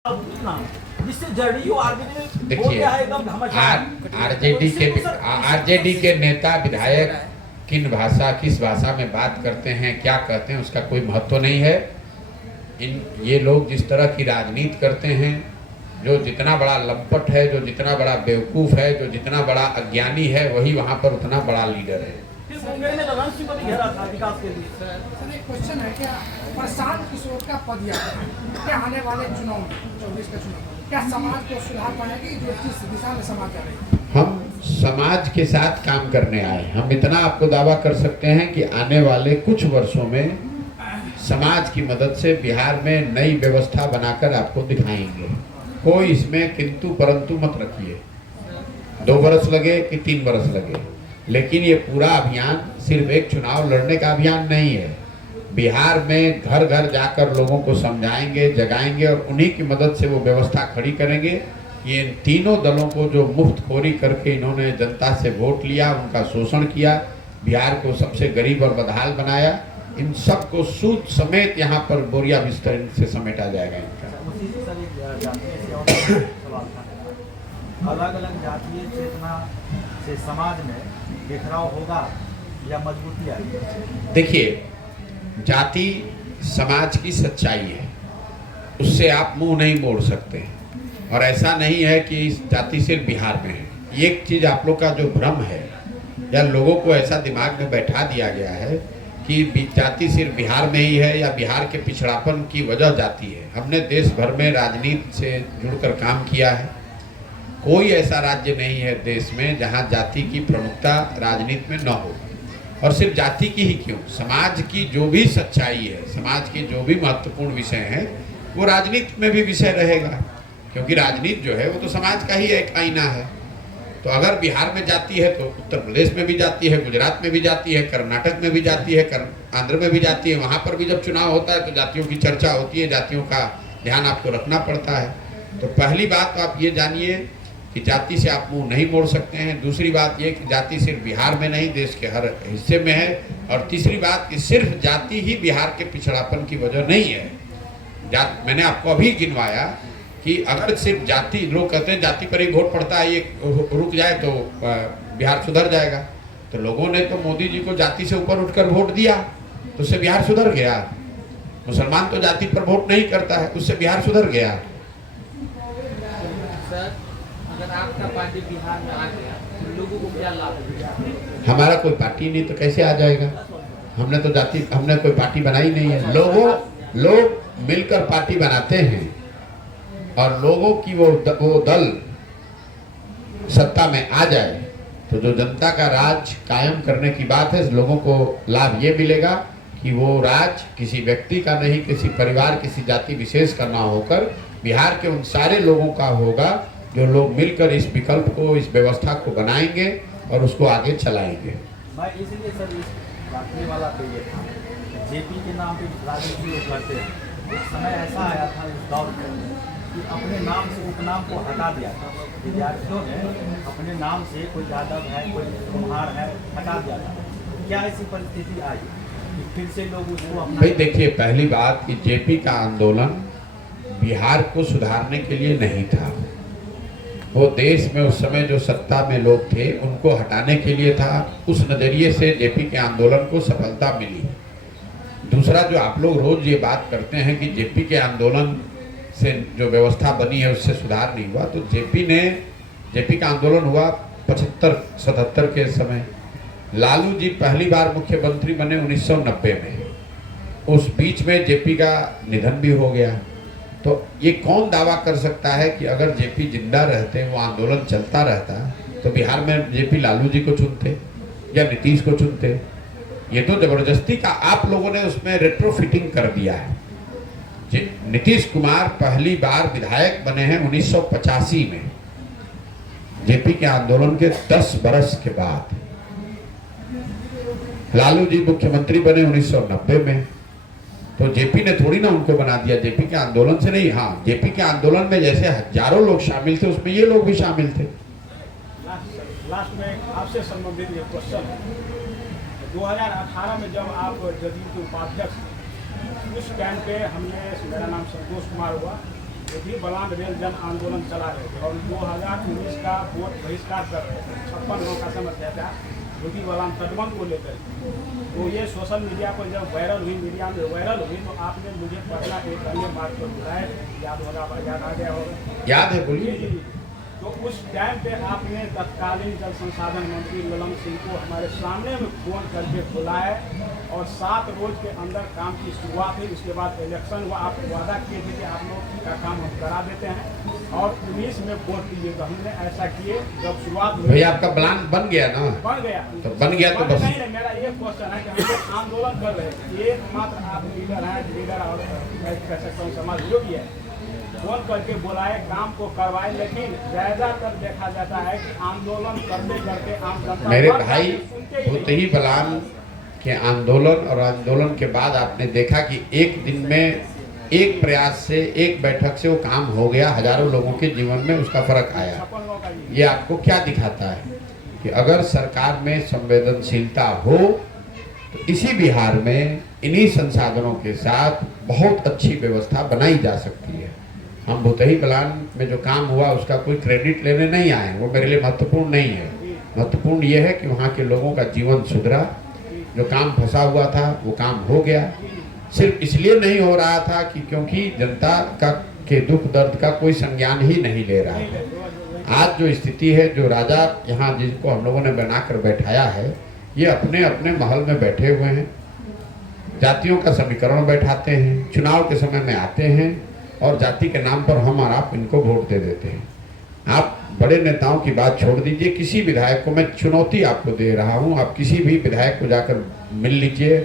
देखिए, आरजेडी के नेता विधायक किस भाषा में बात करते हैं, क्या कहते हैं, उसका कोई महत्व नहीं है। ये लोग जिस तरह की राजनीति करते हैं, जो जितना बड़ा लंपट है, जो जितना बड़ा बेवकूफ है, जो जितना बड़ा अज्ञानी है, वही वहाँ पर उतना बड़ा लीडर है। क्वेश्चन है, क्या प्रशांत किशोर का पदयात्रा क्या आने वाले चुनाव में 24 का चुनाव क्या समाज को सुधार पाएगी, जो जिस दिशा में समाज जा रही है? हम समाज के साथ काम करने आए। हम इतना आपको दावा कर सकते हैं कि आने वाले कुछ वर्षों में समाज की मदद से बिहार में नई व्यवस्था बनाकर आपको दिखाएंगे। कोई इसमें किंतु परंतु मत रखिए। 2 बरस लगे कि 3 बरस लगे, लेकिन ये पूरा अभियान सिर्फ एक चुनाव लड़ने का अभियान नहीं है। बिहार में घर घर जाकर लोगों को समझाएंगे, जगाएंगे और उन्हीं की मदद से वो व्यवस्था खड़ी करेंगे। ये तीनों दलों को जो मुफ्तखोरी करके इन्होंने जनता से वोट लिया, उनका शोषण किया, बिहार को सबसे गरीब और बदहाल बनाया, इन सब को सूद समेत यहाँ पर बोरिया बिस्तर से समेटा जाएगा। इनका अलग अलग जातीय चेतना से समाज में बिखराव होगा या मजबूती आएगी? देखिए, जाति समाज की सच्चाई है, उससे आप मुंह नहीं मोड़ सकते। और ऐसा नहीं है कि इस जाति सिर्फ बिहार में है। एक चीज़ आप लोग का जो भ्रम है, या लोगों को ऐसा दिमाग में बैठा दिया गया है कि जाति सिर्फ बिहार में ही है या बिहार के पिछड़ापन की वजह जाति है। हमने देश भर में राजनीति से जुड़कर काम किया है। कोई ऐसा राज्य नहीं है देश में जहां जाति की प्रमुखता राजनीति में न हो। और सिर्फ जाति की ही क्यों, समाज की जो भी सच्चाई है, समाज के जो भी महत्वपूर्ण विषय हैं, वो राजनीति में भी विषय रहेगा। क्योंकि राजनीति जो है वो तो समाज का ही एक आईना है। तो अगर बिहार में जाती है तो उत्तर प्रदेश में भी जाती है, गुजरात में भी जाती है, कर्नाटक में भी जाती है, आंध्र में भी जाती है। वहाँ पर भी जब चुनाव होता है तो जातियों की चर्चा होती है, जातियों का ध्यान आपको रखना पड़ता है। तो पहली बात तो आप ये जानिए कि जाति से आप मुंह नहीं मोड़ सकते हैं। दूसरी बात ये कि जाति सिर्फ बिहार में नहीं, देश के हर हिस्से में है। और तीसरी बात कि सिर्फ जाति ही बिहार के पिछड़ापन की वजह नहीं है। मैंने आपको अभी गिनवाया कि अगर सिर्फ जाति, लोग कहते हैं जाति पर ही वोट पड़ता है, ये रुक जाए तो बिहार सुधर जाएगा। तो लोगों ने तो मोदी जी को जाति से ऊपर उठकर वोट दिया, तो उससे बिहार सुधर गया। मुसलमान तो जाति पर वोट नहीं करता है, उससे बिहार सुधर गया। अगर आपका पार्टी बिहार में आ गया तो लोगों को क्या लाभ होगा? हमारा कोई पार्टी नहीं तो कैसे आ जाएगा? हमने कोई पार्टी बनाई नहीं है। लोग मिलकर पार्टी बनाते हैं और लोगों की वो दल सत्ता में आ जाए तो जो जनता का राज कायम करने की बात है, लोगों को लाभ ये मिलेगा कि वो राज किसी व्यक्ति का नहीं, किसी परिवार, किसी जाति विशेष का ना होकर बिहार के उन सारे लोगों का होगा जो लोग मिलकर इस विकल्प को, इस व्यवस्था को बनाएंगे और उसको आगे चलाएंगे। मैं इसलिए सर इस जाति वाला पे ये था, जेपी के नाम पे राजनीति करते हैं। एक समय ऐसा आया था इस दौर में कि अपने नाम से उपनाम को हटा दिया था। विद्यार्थियों ने अपने नाम से कोई यादव है, कोई कुम्हार है, हटा दिया था। क्या ऐसी परिस्थिति आई कि फिर से लोग उसको अपना? भाई देखिए, पहली बात कि जेपी का आंदोलन बिहार को सुधारने के लिए नहीं था। वो देश में उस समय जो सत्ता में लोग थे उनको हटाने के लिए था। उस नज़रिए से जेपी के आंदोलन को सफलता मिली। दूसरा, जो आप लोग रोज ये बात करते हैं कि जेपी के आंदोलन से जो व्यवस्था बनी है उससे सुधार नहीं हुआ, तो जेपी का आंदोलन हुआ 75-77 के समय। लालू जी पहली बार मुख्यमंत्री बने 1990 में। उस बीच में जेपी का निधन भी हो गया। तो ये कौन दावा कर सकता है कि अगर जेपी जिंदा रहते, वो आंदोलन चलता रहता, तो बिहार में जेपी लालू जी को चुनते या नीतीश को चुनते? ये तो जबरदस्ती का आप लोगों ने उसमें रेट्रोफिटिंग कर दिया है। नीतीश कुमार पहली बार विधायक बने हैं 1985 में, जेपी के आंदोलन के 10 बरस के बाद। लालू जी मुख्यमंत्री बने 1990 में। तो जेपी ने थोड़ी ना उनको बना दिया, जेपी के आंदोलन से नहीं। हाँ, जेपी के आंदोलन में जैसे हजारों लोग शामिल थे, उसमें ये लोग भी शामिल थे। लास्ट में आपसे संबंधित ये क्वेश्चन है, 2018 में जब आप जदयू के उपाध्यक्ष, उस टाइम पे हमने, मेरा नाम संतोष कुमार हुआ, भी बलान रेल जन आंदोलन चला रहे थे और 2019 का वोट बहिष्कार कर रहे थे। 56 गाँव का समस्या था रोटी बलान तटबंध को लेकर। तो ये सोशल मीडिया पर जब वायरल हुई, मीडिया में वायरल हुई, तो आपने मुझे पटना एक अन्य मार्ग पर बुलाया, याद होगा, याद आ गया होगा? याद है, बोलिए। तो उस टाइम पे आपने तत्कालीन जल संसाधन मंत्री ललन सिंह को हमारे सामने में फोन करके बुलाया और 7 रोज के अंदर काम की शुरुआत हुई। उसके बाद इलेक्शन हुआ, आप वादा किए थे कि आप लोग का काम हम करा देते हैं और 19 में वोट दीजिए। तो हमने ऐसा किए। जब शुरुआत हुई, भैया आपका प्लान बन गया ना? बन गया। तो बन गया तो बस नहीं, मेरा ये क्वेश्चन है कि हम लोग आंदोलन कर रहे हैं, एकमात्र आप लीडर हैं, लीडर और मैं कह सकता हूँ समाज योगी है, फोन करके बुलाए, काम को करवाए। लेकिन ज्यादातर देखा जाता है कि आंदोलन करते करते आम जनता मेरे भाई भूतही बलान के आंदोलन और आंदोलन के बाद आपने देखा कि एक दिन में एक प्रयास से, एक बैठक से वो काम हो गया, हजारों लोगों के जीवन में उसका फर्क आया। ये आपको क्या दिखाता है कि अगर सरकार में संवेदनशीलता हो तो इसी बिहार में इन्हीं संसाधनों के साथ बहुत अच्छी व्यवस्था बनाई जा सकती है। हम भूतही बलान में जो काम हुआ उसका कोई क्रेडिट लेने नहीं आए, वो मेरे लिए महत्वपूर्ण नहीं है। महत्वपूर्ण ये है कि वहाँ के लोगों का जीवन सुधरा, जो काम फंसा हुआ था वो काम हो गया। सिर्फ इसलिए नहीं हो रहा था कि क्योंकि जनता का के दुख दर्द का कोई संज्ञान ही नहीं ले रहा है। आज जो स्थिति है, जो राजा यहाँ जिनको हम लोगों ने बनाकर बैठाया है, ये अपने अपने महल में बैठे हुए हैं, जातियों का समीकरण बैठाते हैं, चुनाव के समय में आते हैं और जाति के नाम पर हम और आप इनको वोट दे देते हैं। आप बड़े नेताओं की बात छोड़ दीजिए, किसी विधायक को मैं चुनौती आपको दे रहा हूं, आप किसी भी विधायक को जाकर मिल लीजिए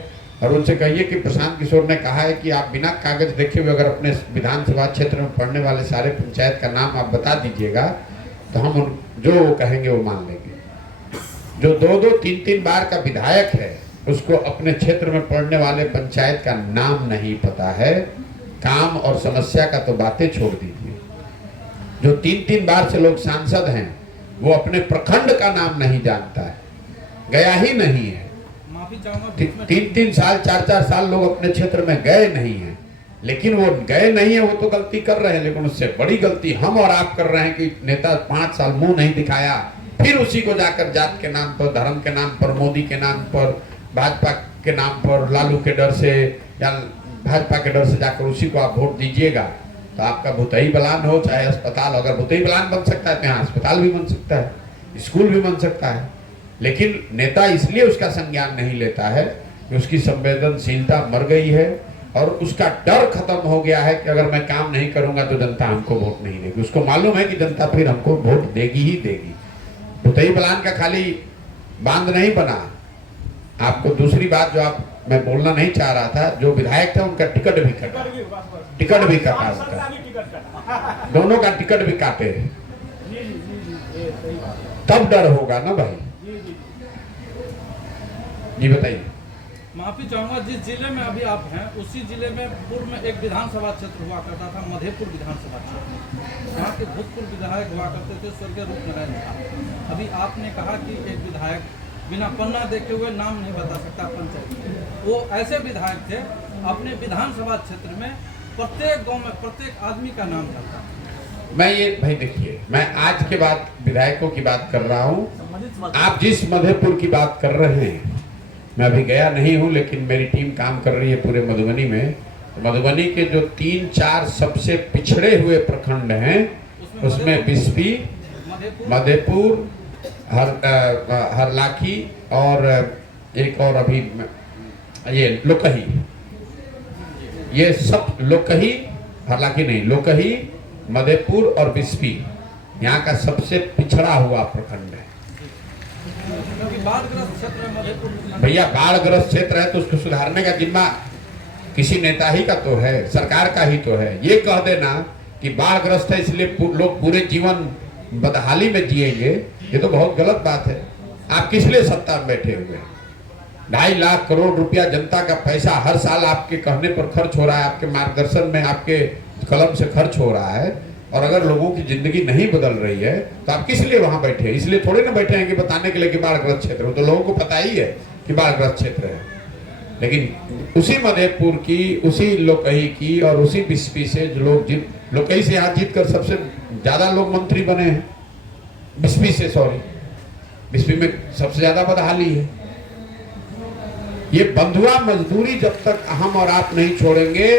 और उनसे कहिए कि प्रशांत किशोर ने कहा है कि आप बिना कागज देखे हुए अगर अपने विधानसभा क्षेत्र में पड़ने वाले सारे पंचायत का नाम आप बता दीजिएगा तो हम जो वो कहेंगे वो मान लेंगे। जो 2-2, 3-3 बार का विधायक है उसको अपने क्षेत्र में पड़ने वाले पंचायत का नाम नहीं पता है, काम और समस्या का तो बातें छोड़ दीजिए। जो 3-3 बार से लोग सांसद हैं वो अपने प्रखंड का नाम नहीं जानता है, गया ही नहीं है। 3-3 साल 4-4 साल लोग अपने क्षेत्र में गए नहीं हैं, लेकिन वो गए नहीं है, वो तो गलती कर रहे हैं, लेकिन उससे बड़ी गलती हम और आप कर रहे हैं कि नेता 5 साल मुंह नहीं दिखाया, फिर उसी को जाकर जात के नाम पर, धर्म के नाम पर, मोदी के नाम पर, भाजपा के नाम पर, लालू के डर से या भाजपा के डर से जाकर उसी को आप वोट दीजिएगा तो आपका भूतही बलान हो चाहे अस्पताल, अगर भूतही बलान बन सकता है तो यहाँ अस्पताल भी बन सकता है, स्कूल भी बन सकता है। लेकिन नेता इसलिए उसका संज्ञान नहीं लेता है कि उसकी संवेदनशीलता मर गई है और उसका डर खत्म हो गया है कि अगर मैं काम नहीं करूंगा तो जनता हमको वोट नहीं देगी। उसको मालूम है कि जनता फिर हमको वोट देगी ही देगी। भूतही बलान का खाली बांध नहीं बना। आपको दूसरी बात जो मैं बोलना नहीं चाह रहा था, जो विधायक थे उनका टिकट भी कटा, दोनों का टिकट भी काटे, तब डर होगा ना भाई। जी बताइए। माफी चाहूंगा, जिस जिले में अभी आप हैं उसी जिले में पूर्व में एक विधानसभा क्षेत्र हुआ करता था, मधेपुर विधानसभा क्षेत्र। यहाँ के भूतपूर्व विधायक हुआ करते थे स्वर्गीय रूपनारायण झा। अभी आपने कहा कि एक विधायक बिना पन्ना देखे हुए नाम नहीं बता सकता पंचायत। वो ऐसे विधायक थे अपने विधानसभा क्षेत्र में प्रत्येक गांव में प्रत्येक आदमी का नाम जानता। मैं ये भाई देखिए, मैं आज के बाद विधायकों की बात कर रहा हूँ। आप जिस मधेपुर की बात कर रहे हैं, मैं अभी गया नहीं हूँ लेकिन मेरी टीम काम कर रही है पूरे मधुबनी में। तो मधुबनी के जो 3-4 सबसे पिछड़े हुए प्रखंड हैं उसमें बिस्फी, मधेपुर, हरलाखी और एक और अभी ये लोकही, ये सब लोकही, हरलाखी नहीं, लोकही, मधेपुर और बिस्फी यहाँ का सबसे पिछड़ा हुआ प्रखंड है। भैया बाढ़ग्रस्त क्षेत्र है तो उसको सुधारने का जिम्मा किसी नेता ही का तो है, सरकार का ही तो है। ये कह देना कि बाढ़ग्रस्त है इसलिए लोग पूरे जीवन बदहाली में जिएंगे, ये तो बहुत गलत बात है। आप किस लिए सत्ता में बैठे हुए हैं? 2.5 लाख करोड़ रुपया जनता का पैसा हर साल आपके कहने पर खर्च हो रहा है, आपके मार्गदर्शन में, आपके कलम से खर्च हो रहा है, और अगर लोगों की जिंदगी नहीं बदल रही है तो आप किस लिए वहां बैठे हैं? इसलिए थोड़े ना बैठे हैं कि बताने के लिए कि बाढ़ग्रस्त क्षेत्र हो, तो लोगों को पता ही है कि बाढ़ग्रस्त क्षेत्र है। लेकिन उसी मधेपुर की, उसी लोकही की और उसी बिस्पी से जो लोग लोकही से यहाँ जीत कर सबसे ज्यादा लोग मंत्री बने हैं, बिस्पी से, सॉरी, बिस्पी में सबसे ज्यादा बदहाली है। ये बंधुआ मजदूरी जब तक हम और आप नहीं छोड़ेंगे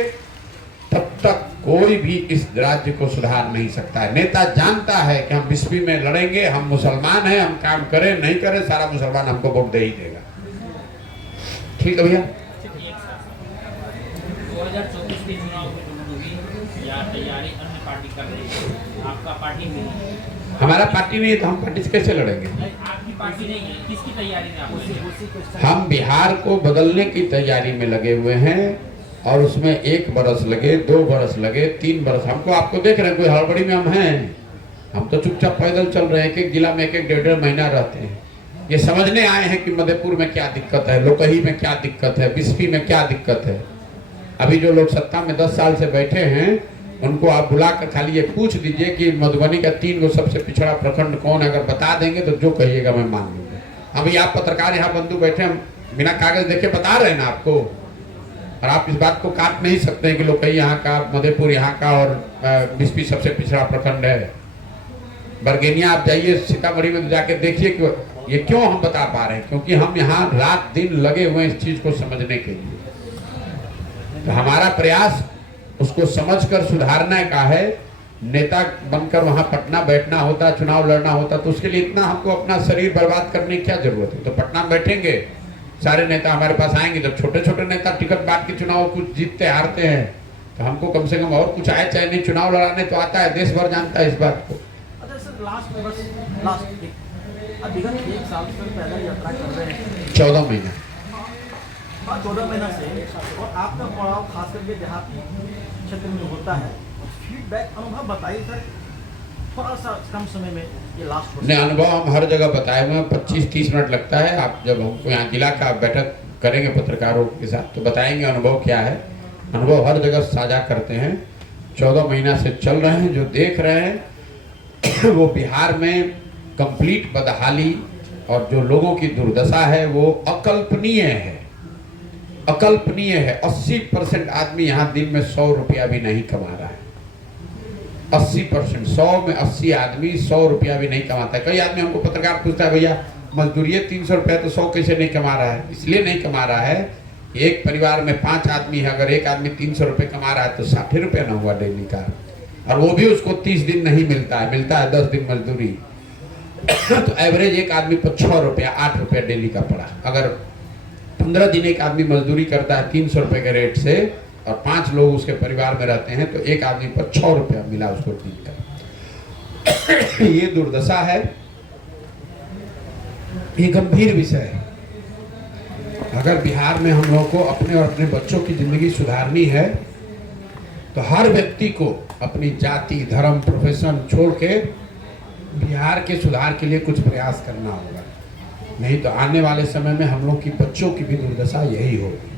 तब तक कोई भी इस राज्य को सुधार नहीं सकता है। नेता जानता है कि हम बिस्पी में लड़ेंगे, हम मुसलमान हैं, हम काम करें नहीं करें, सारा मुसलमान हमको वोट दे ही देगा। ठीक है भैया। 2024 के चुनाव में होगी या तैयारी अन्य पार्टी कर रही है, आपका पार्टी में हमारा पार्टी नहीं है तो हम पार्टी से कैसे लड़ेंगे? आपकी पार्टी नहीं है, किसकी तैयारी में आप? हम बिहार को बदलने की तैयारी में लगे हुए हैं और उसमें 1 बरस लगे, 2 बरस लगे, 3 बरस, हमको आपको देख रहे हैं, कोई हड़बड़ी में हम हैं? हम तो चुपचाप पैदल चल रहे हैं, एक जिला में 1-1, 1.5 महीना रहते हैं। ये समझने आए हैं कि मधेपुर में क्या दिक्कत है, लोकही में क्या दिक्कत है, बिस्पी में क्या दिक्कत है। अभी जो लोग सत्ता में 10 साल से बैठे हैं उनको आप बुलाकर खाली ये पूछ दीजिए कि मधुबनी का 3 गो सबसे पिछड़ा प्रखंड कौन है, अगर बता देंगे तो जो कहिएगा मैं मान लूंगा। अभी आप पत्रकार यहाँ बंधु बैठे, हम बिना कागज देखे बता रहे हैं ना आपको, और आप इस बात को काट नहीं सकते हैं कि लोकही यहाँ का, मधेपुर यहाँ का और बिस्पी सबसे पिछड़ा प्रखंड है। बरगेनिया आप जाइए सीतामढ़ी में तो जाके देखिए कि ये क्यों हम बता पा रहे हैं, क्योंकि हम यहाँ रात दिन लगे हुए हैं इस चीज को समझने के लिए। तो हमारा प्रयास उसको समझकर सुधारने का है। नेता बनकर वहां पटना बैठना होता, चुनाव लड़ना होता, तो उसके लिए इतना हमको अपना शरीर बर्बाद करने की क्या जरूरत है? तो पटना में बैठेंगे, सारे नेता हमारे पास आएंगे, जब छोटे छोटे नेता टिकट बांट के चुनाव कुछ जीतते हारते हैं तो हमको कम से कम और कुछ आए चाहे नहीं, चुनाव लड़ाने तो आता है, देश भर जानता है इस बात को। अच्छा सर, लास्ट विगत 1 साल से पहले यात्रा कर रहे हैं, 14 महीना 14 महीना से, और आपका पड़ाव खास करके देहाती क्षेत्र में होता है, फीडबैक अनुभव बताइए सर, थोड़ा सा कम समय में ये लास्ट नहीं, अनुभव हम हर जगह बताए हुए हैं, 25-30 मिनट लगता है। आप जब हमको यहाँ जिला का बैठक करेंगे पत्रकारों के साथ तो बताएंगे अनुभव क्या है। अनुभव हर जगह साझा करते हैं। 14 महीना से चल रहे हैं, जो देख रहे हैं वो बिहार में कंप्लीट बदहाली और जो लोगों की दुर्दशा है वो अकल्पनीय है, अकल्पनीय है। 80% आदमी यहाँ दिन में 100 रुपया भी नहीं कमा रहा है। 80%, 100 में 80 आदमी 100 रुपया भी नहीं कमाता है। कई आदमी हमको पत्रकार पूछता है, भैया मजदूरी है 300 रुपया तो 100 कैसे नहीं कमा रहा है? इसलिए नहीं कमा रहा है, एक परिवार में 5 आदमी है, अगर एक आदमी 300 रुपये कमा रहा है तो 60 रुपया ना हुआ डेली का, और वो भी उसको 30 दिन नहीं मिलता है, मिलता है 10 दिन मजदूरी। तो एवरेज एक आदमी पर 6 रुपया 8 रुपया डेली का पड़ा। अगर 15 दिन एक आदमी मजदूरी करता है 300 रुपये के रेट से और 5 लोग उसके परिवार में रहते हैं तो एक आदमी पर 6 रुपया मिला उसको दिन का। ये दुर्दशा है, ये गंभीर विषय है। अगर बिहार में हम लोगों को अपने और अपने बच्चों की जिंदगी सुधारनी है तो हर व्यक्ति को अपनी जाति, धर्म, प्रोफेशन छोड़ के बिहार के सुधार के लिए कुछ प्रयास करना होगा। नहीं तो आने वाले समय में हम लोग की बच्चों की भी दुर्दशा यही होगी।